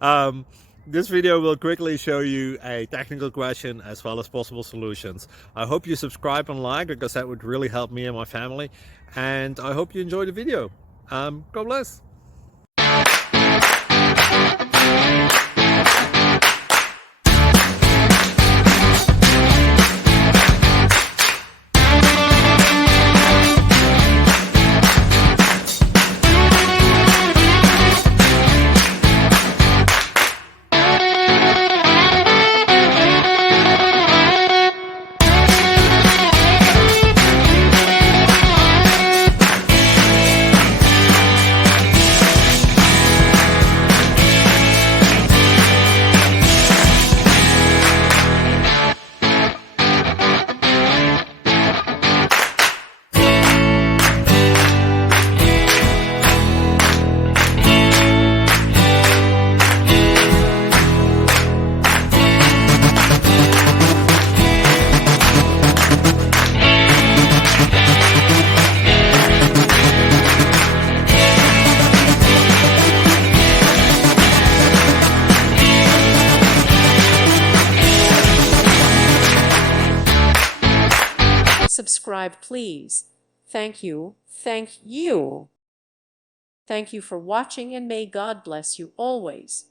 um, this video will quickly show you a technical question as well as possible solutions. I hope you subscribe and like because that would really help me and my family. And I hope you enjoy the video. God bless. Subscribe, please. Thank you. Thank you. Thank you for watching, and may God bless you always.